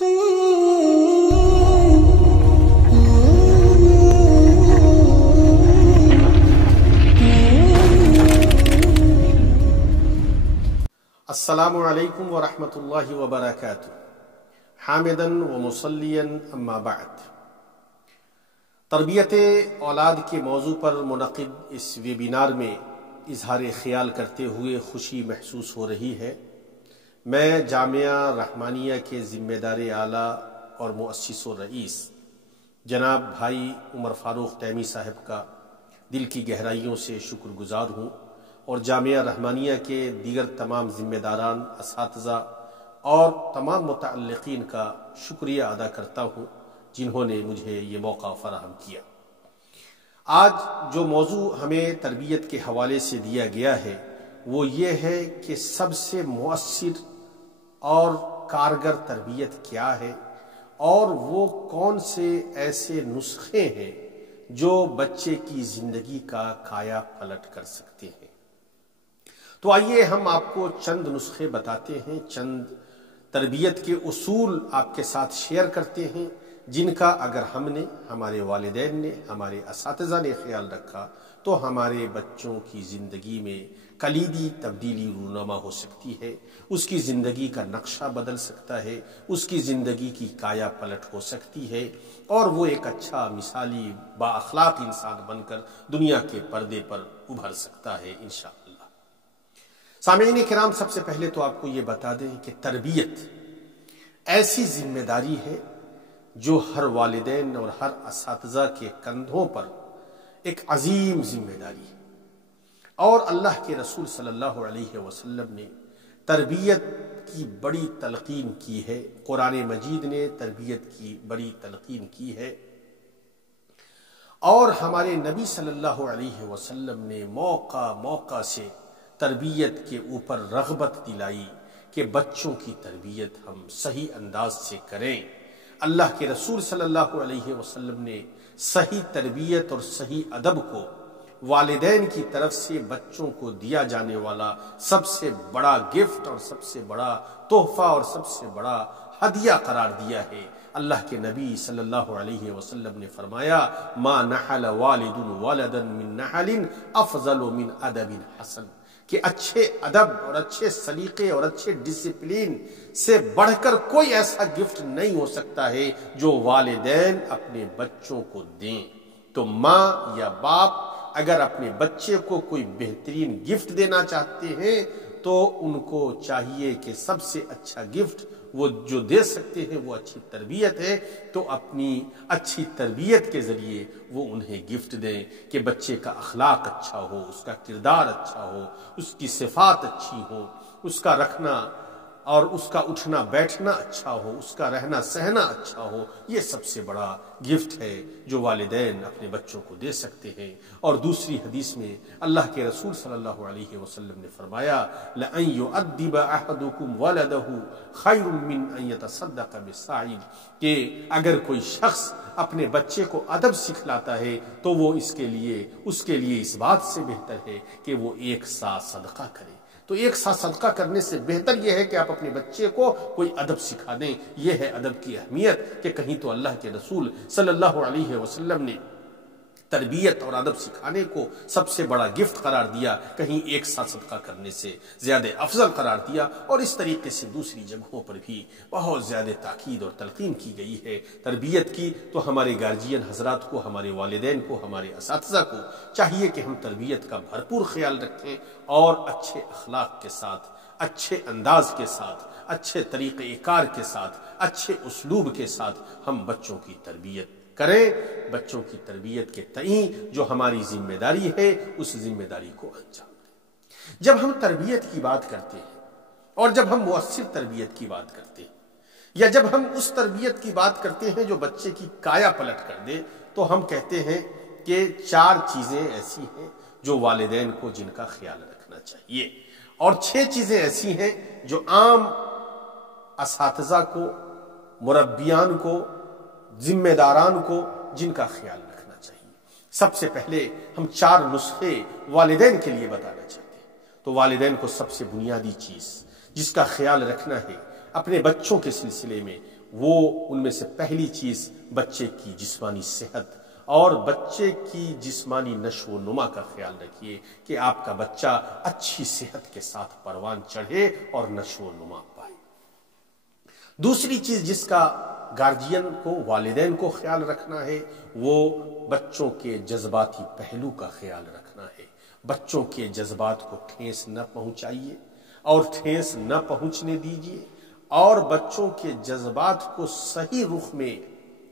السلام علیکم ورحمۃ اللہ وبرکاتہ۔ حامدن و مصلین اما بعد۔ تربیت اولاد کے موضوع پر منعقد اس ویبینار میں اظہار خیال کرتے ہوئے خوشی محسوس ہو رہی ہے۔ میں جامعہ رحمانیہ کے ذمہ دار اعلیٰ اور مؤسس و رئیس جناب بھائی عمر فاروق تیمی صاحب کا دل کی گہرائیوں سے شکر گزار ہوں، اور جامعہ رحمانیہ کے دیگر تمام ذمہ داران، اساتذہ اور تمام متعلقین کا شکریہ ادا کرتا ہوں جنہوں نے مجھے یہ موقع فراہم کیا۔ آج جو موضوع ہمیں تربیت کے حوالے سے دیا گیا ہے وہ یہ ہے کہ سب سے مؤثر اور کارگر تربیت کیا ہے، اور وہ کون سے ایسے نسخے ہیں جو بچے کی زندگی کا کایا پلٹ کر سکتے ہیں۔ تو آئیے ہم آپ کو چند نسخے بتاتے ہیں، چند تربیت کے اصول آپ کے ساتھ شیئر کرتے ہیں جن کا اگر ہم نے، ہمارے والدین نے، ہمارے اساتذہ نے خیال رکھا تو ہمارے بچوں کی زندگی میں کلیدی تبدیلی رونما ہو سکتی ہے، اس کی زندگی کا نقشہ بدل سکتا ہے، اس کی زندگی کی کایا پلٹ ہو سکتی ہے، اور وہ ایک اچھا مثالی با اخلاق انسان بن کر دنیا کے پردے پر ابھر سکتا ہے انشاءاللہ۔ سامعین کرام، سب سے پہلے تو آپ کو یہ بتا دیں کہ تربیت ایسی ذمہ داری ہے جو ہر والدین اور ہر اساتذہ کے کندھوں پر ایک عظیم ذمہ داری ہے، اور اللہ کے رسول صلی اللہ علیہ وسلم نے تربیت کی بڑی تلقین کی ہے، قرآن مجید نے تربیت کی بڑی تلقین کی ہے، اور ہمارے نبی صلی اللہ علیہ وسلم نے موقع سے تربیت کے اوپر رغبت دلائی کہ بچوں کی تربیت ہم صحیح انداز سے کریں۔ اللہ کے رسول صلی اللہ علیہ وسلم نے صحیح تربیت اور صحیح ادب کو والدین کی طرف سے بچوں کو دیا جانے والا سب سے بڑا گفٹ اور سب سے بڑا تحفہ اور سب سے بڑا ہدیہ قرار دیا ہے۔ اللہ کے نبی صلی اللہ علیہ وسلم نے فرمایا، ما نحل والد ولدا من نحل افضل من ادب حسن، کہ اچھے ادب اور اچھے سلیقے اور اچھے ڈسپلین سے بڑھ کر کوئی ایسا گفٹ نہیں ہو سکتا ہے جو والدین اپنے بچوں کو دیں۔ تو ماں یا باپ اگر اپنے بچے کو کوئی بہترین گفٹ دینا چاہتے ہیں تو ان کو چاہیے کہ سب سے اچھا گفٹ وہ جو دے سکتے ہیں وہ اچھی تربیت ہے، تو اپنی اچھی تربیت کے ذریعے وہ انہیں گفٹ دیں کہ بچے کا اخلاق اچھا ہو، اس کا کردار اچھا ہو، اس کی صفات اچھی ہو، اس کا رکھنا اور اس کا اٹھنا بیٹھنا اچھا ہو، اس کا رہنا سہنا اچھا ہو۔ یہ سب سے بڑا گفٹ ہے جو والدین اپنے بچوں کو دے سکتے ہیں۔ اور دوسری حدیث میں اللہ کے رسول صلی اللہ علیہ وسلم نے فرمایا، لَأَن يُؤَدِّبَ أَحَدُكُمْ وَلَدَهُ خَيْرٌ مِّنْ أَن يَتَصَدَّقَ بِالسَّاعِدِ، کہ اگر کوئی شخص اپنے بچے کو ادب سکھلاتا ہے تو وہ اس کے لیے اس بات سے بہتر ہے کہ وہ ایک سا صدقہ کرے۔ تو ایک سا صدقہ کرنے سے بہتر یہ ہے کہ آپ اپنے بچے کو کوئی ادب سکھا دیں۔ یہ ہے ادب کی اہمیت، کہ کہیں تو اللہ کے رسول صلی اللہ علیہ وسلم نے تربیت اور ادب سکھانے کو سب سے بڑا گفٹ قرار دیا، کہیں ایک ساتھ صدقہ کرنے سے زیادہ افضل قرار دیا، اور اس طریقے سے دوسری جگہوں پر بھی بہت زیادہ تاکید اور تلقین کی گئی ہے تربیت کی۔ تو ہمارے گارجین حضرات کو، ہمارے والدین کو، ہمارے اساتذہ کو چاہیے کہ ہم تربیت کا بھرپور خیال رکھیں، اور اچھے اخلاق کے ساتھ، اچھے انداز کے ساتھ، اچھے طریقہ کار کے ساتھ، اچھے اسلوب کے ساتھ ہم بچوں کی تربیت کریں، بچوں کی تربیت کے تئیں جو ہماری ذمہ داری ہے اس ذمہ داری کو انجام دیں۔ جب ہم تربیت کی بات کرتے ہیں اور جب ہم مؤثر تربیت کی بات کرتے ہیں، یا جب ہم اس تربیت کی بات کرتے ہیں جو بچے کی کایا پلٹ کر دے، تو ہم کہتے ہیں کہ 4 چیزیں ایسی ہیں جو والدین کو جن کا خیال رکھنا چاہیے، اور 6 چیزیں ایسی ہیں جو عام اساتذہ کو، مربیان کو، ذمہ داران کو جن کا خیال رکھنا چاہیے۔ سب سے پہلے ہم 4 نسخے والدین کے لیے بتانا چاہتے ہیں۔ تو والدین کو سب سے بنیادی چیز جس کا خیال رکھنا ہے اپنے بچوں کے سلسلے میں، وہ ان میں سے پہلی چیز بچے کی جسمانی صحت اور بچے کی جسمانی نشو و نما کا خیال رکھیے کہ آپ کا بچہ اچھی صحت کے ساتھ پروان چڑھے اور نشو و نما پائے۔ دوسری چیز جس کا گارجین کو، والدین کو خیال رکھنا ہے، وہ بچوں کے جذباتی پہلو کا خیال رکھنا ہے۔ بچوں کے جذبات کو ٹھیس نہ پہنچائیے اور ٹھیس نہ پہنچنے دیجیے، اور بچوں کے جذبات کو صحیح رخ میں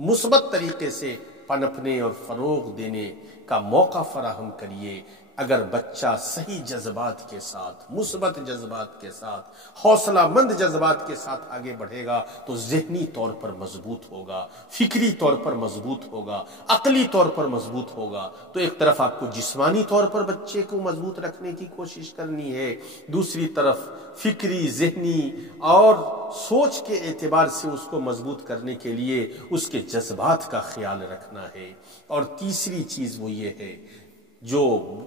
مثبت طریقے سے پنپنے اور فروغ دینے کا موقع فراہم کریے۔ اگر بچہ صحیح جذبات کے ساتھ، مثبت جذبات کے ساتھ، حوصلہ مند جذبات کے ساتھ آگے بڑھے گا تو ذہنی طور پر مضبوط ہوگا، فکری طور پر مضبوط ہوگا، عقلی طور پر مضبوط ہوگا۔ تو ایک طرف آپ کو جسمانی طور پر بچے کو مضبوط رکھنے کی کوشش کرنی ہے، دوسری طرف فکری، ذہنی اور سوچ کے اعتبار سے اس کو مضبوط کرنے کے لیے اس کے جذبات کا خیال رکھنا ہے۔ اور تیسری چیز وہ یہ ہے جو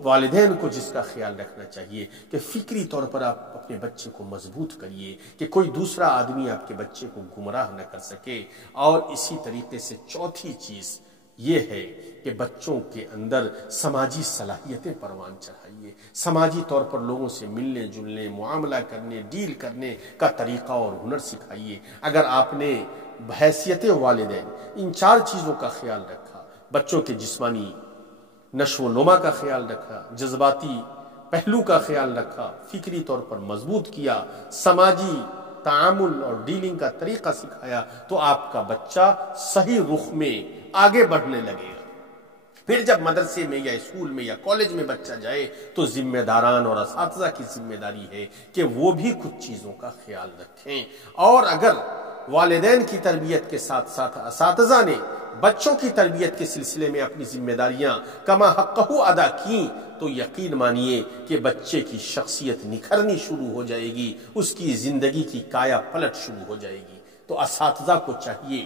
والدین کو جس کا خیال رکھنا چاہیے کہ فکری طور پر آپ اپنے بچے کو مضبوط کریے کہ کوئی دوسرا آدمی آپ کے بچے کو گمراہ نہ کر سکے۔ اور اسی طریقے سے چوتھی چیز یہ ہے کہ بچوں کے اندر سماجی صلاحیتیں پروان چڑھائیے، سماجی طور پر لوگوں سے ملنے جلنے، معاملہ کرنے، ڈیل کرنے کا طریقہ اور ہنر سکھائیے۔ اگر آپ نے بحیثیت والدین ان چار چیزوں کا خیال رکھا، بچوں کے جسمانی نشو و نما کا خیال رکھا، جذباتی پہلو کا خیال رکھا، فکری طور پر مضبوط کیا، سماجی تعامل اور ڈیلنگ کا طریقہ سکھایا، تو آپ کا بچہ صحیح رخ میں آگے بڑھنے لگے گا۔ پھر جب مدرسے میں یا اسکول میں یا کالج میں بچہ جائے تو ذمہ داران اور اساتذہ کی ذمہ داری ہے کہ وہ بھی کچھ چیزوں کا خیال رکھیں۔ اور اگر والدین کی تربیت کے ساتھ ساتھ اساتذہ نے بچوں کی تربیت کے سلسلے میں اپنی ذمہ داریاں کما حقہ ادا کیں تو یقین مانیے کہ بچے کی شخصیت نکھرنی شروع ہو جائے گی، اس کی زندگی کی کایا پلٹ شروع ہو جائے گی۔ تو اساتذہ کو چاہیے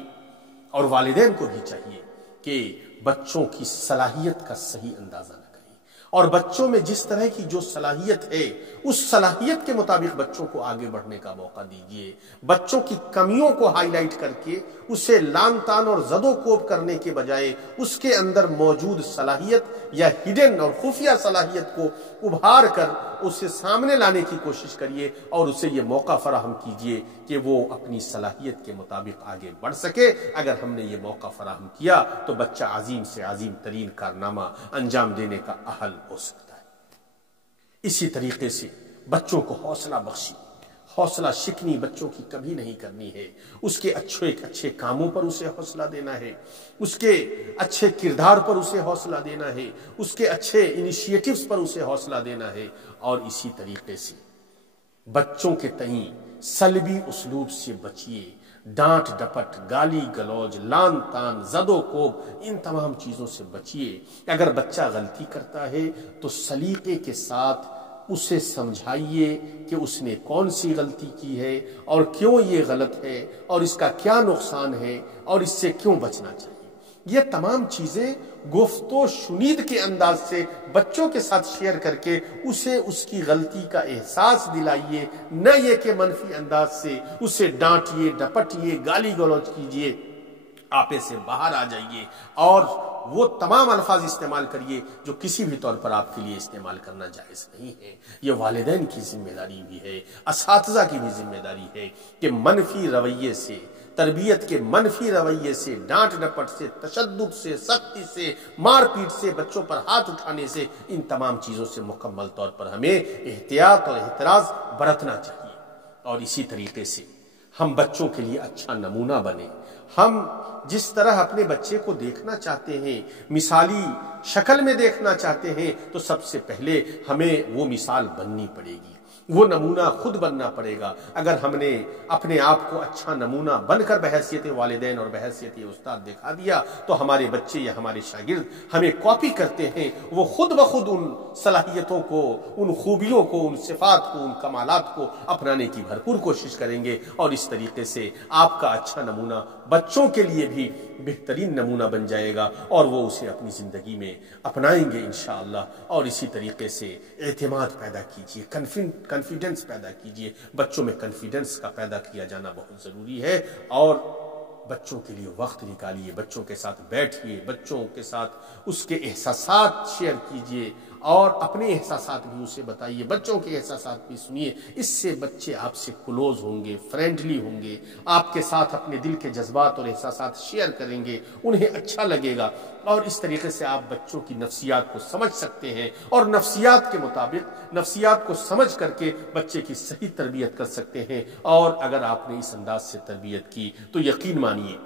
اور والدین کو بھی چاہیے کہ بچوں کی صلاحیت کا صحیح اندازہ نہ کریں، اور بچوں میں جس طرح کی جو صلاحیت ہے اس صلاحیت کے مطابق بچوں کو آگے بڑھنے کا موقع دیجیے۔ بچوں کی کمیوں کو ہائی لائٹ کر کے اسے لان تان اور زد و کوب کرنے کے بجائے اس کے اندر موجود صلاحیت یا ہڈن اور خفیہ صلاحیت کو ابھار کر اسے سامنے لانے کی کوشش کریے، اور اسے یہ موقع فراہم کیجیے کہ وہ اپنی صلاحیت کے مطابق آگے بڑھ سکے۔ اگر ہم نے یہ موقع فراہم کیا تو بچہ عظیم سے عظیم ترین کارنامہ انجام دینے کا اہل ہو سکتا ہے۔ اسی طریقے سے بچوں کو حوصلہ بخشی، حوصلہ شکنی بچوں کی کبھی نہیں کرنی ہے۔ اس کے اچھے کاموں پر اسے حوصلہ دینا ہے، اس کے اچھے کردار پر اسے حوصلہ دینا ہے، اس کے اچھے انیشیٹوز پر اسے حوصلہ دینا ہے۔ اور اسی طریقے سے بچوں کے تئیں سلبی اسلوب سے بچیے، ڈانٹ ڈپٹ، گالی گلوج، لان تان، زد و کوب، ان تمام چیزوں سے بچیے۔ اگر بچہ غلطی کرتا ہے تو سلیقے کے ساتھ اسے سمجھائیے کہ اس نے کون سی غلطی کی ہے اور کیوں یہ غلط ہے اور اس کا کیا نقصان ہے اور اس سے کیوں بچنا چاہیے۔ یہ تمام چیزیں گفت و شنید کے انداز سے بچوں کے ساتھ شیئر کر کے اسے اس کی غلطی کا احساس دلائیے، نہ یہ کہ منفی انداز سے اسے ڈانٹیے، ڈپٹیے، گالی گلوچ کیجیے۔ آپے سے باہر آ جائیے اور وہ تمام الفاظ استعمال کریے جو کسی بھی طور پر آپ کے لیے استعمال کرنا جائز نہیں ہے۔ یہ والدین کی ذمہ داری بھی ہے، اساتذہ کی بھی ذمہ داری ہے کہ منفی رویے سے، تربیت کے منفی رویے سے، ڈانٹ ڈپٹ سے، تشدد سے، سختی سے، مار پیٹ سے، بچوں پر ہاتھ اٹھانے سے، ان تمام چیزوں سے مکمل طور پر ہمیں احتیاط اور احتراز برتنا چاہیے۔ اور اسی طریقے سے ہم بچوں کے لیے اچھا نمونہ بنیں۔ ہم جس طرح اپنے بچے کو دیکھنا چاہتے ہیں، مثالی شکل میں دیکھنا چاہتے ہیں، تو سب سے پہلے ہمیں وہ مثال بننی پڑے گی، وہ نمونہ خود بننا پڑے گا۔ اگر ہم نے اپنے آپ کو اچھا نمونہ بن کر بحیثیت والدین اور بحیثیت استاد دکھا دیا تو ہمارے بچے یا ہمارے شاگرد ہمیں کاپی کرتے ہیں، وہ خود بخود ان صلاحیتوں کو، ان خوبیوں کو، ان صفات کو، ان کمالات کو اپنانے کی بھرپور کوشش کریں گے، اور اس طریقے سے آپ کا اچھا نمونہ بچوں کے لیے بھی بہترین نمونہ بن جائے گا اور وہ اسے اپنی زندگی میں اپنائیں گے انشاءاللہ۔ اور اسی طریقے سے اعتماد پیدا کیجیے، کانفیڈنس پیدا کیجیے۔ بچوں میں کانفیڈنس کا پیدا کیا جانا بہت ضروری ہے، اور بچوں کے لیے وقت نکالیے، بچوں کے ساتھ بیٹھیے، بچوں کے ساتھ اس کے احساسات شیئر کیجیے اور اپنے احساسات بھی اسے بتائیے، بچوں کے احساسات بھی سنیے۔ اس سے بچے آپ سے کلوز ہوں گے، فرینڈلی ہوں گے، آپ کے ساتھ اپنے دل کے جذبات اور احساسات شیئر کریں گے، انہیں اچھا لگے گا، اور اس طریقے سے آپ بچوں کی نفسیات کو سمجھ سکتے ہیں اور نفسیات کے مطابق، نفسیات کو سمجھ کر کے بچے کی صحیح تربیت کر سکتے ہیں۔ اور اگر آپ نے اس انداز سے تربیت کی تو یقین مانیے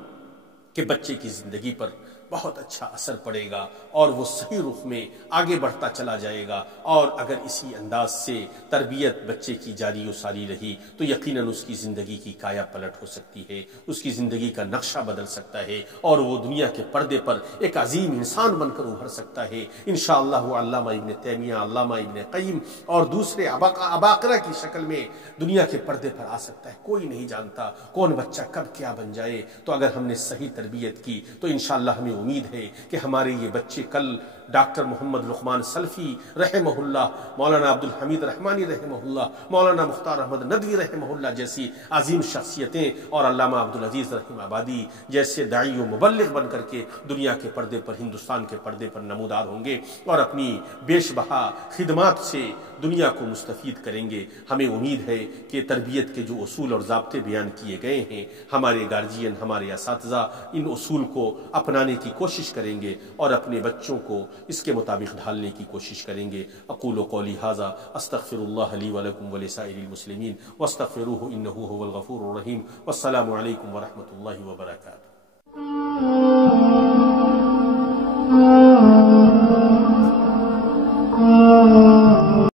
کہ بچے کی زندگی پر بہت اچھا اثر پڑے گا اور وہ صحیح رخ میں آگے بڑھتا چلا جائے گا۔ اور اگر اسی انداز سے تربیت بچے کی جاری و ساری رہی تو یقیناً اس کی زندگی کی کایا پلٹ ہو سکتی ہے، اس کی زندگی کا نقشہ بدل سکتا ہے اور وہ دنیا کے پردے پر ایک عظیم انسان بن کر ابھر سکتا ہے انشاءاللہ۔ علامہ ابن تیمیہ، علامہ ابن قیم اور دوسرے عباقرہ کی شکل میں دنیا کے پردے پر آ سکتا ہے۔ کوئی نہیں جانتا کون بچہ کب کیا بن جائے، تو اگر ہم نے صحیح تربیت کی تو انشاءاللہ ہمیں امید ہے کہ ہمارے یہ بچے کل ڈاکٹر محمد لقمان سلفی رحمہ اللہ، مولانا عبدالحمید رحمانی رحمہ اللہ، مولانا مختار احمد ندوی رحمہ اللہ جیسی عظیم شخصیتیں اور علامہ عبدالعزیز رحیم آبادی جیسے داعی و مبلغ بن کر کے دنیا کے پردے پر، ہندوستان کے پردے پر نمودار ہوں گے اور اپنی بیش بہا خدمات سے دنیا کو مستفید کریں گے۔ ہمیں امید ہے کہ تربیت کے جو اصول اور ضابطے بیان کیے گئے ہیں، ہمارے گارجین، ہمارے اساتذہ ان اصول کو اپنانے کی کوشش کریں گے اور اپنے بچوں کو اس کے مطابق ڈھالنے کی کوشش کریں گے۔ اقول قولی ھذا استغفر اللہ لی ولکم ولسائر المسلمین واستغفروہ انہ ھو الغفور الرحیم، والسلام علیکم ورحمۃ اللہ وبرکاتہ۔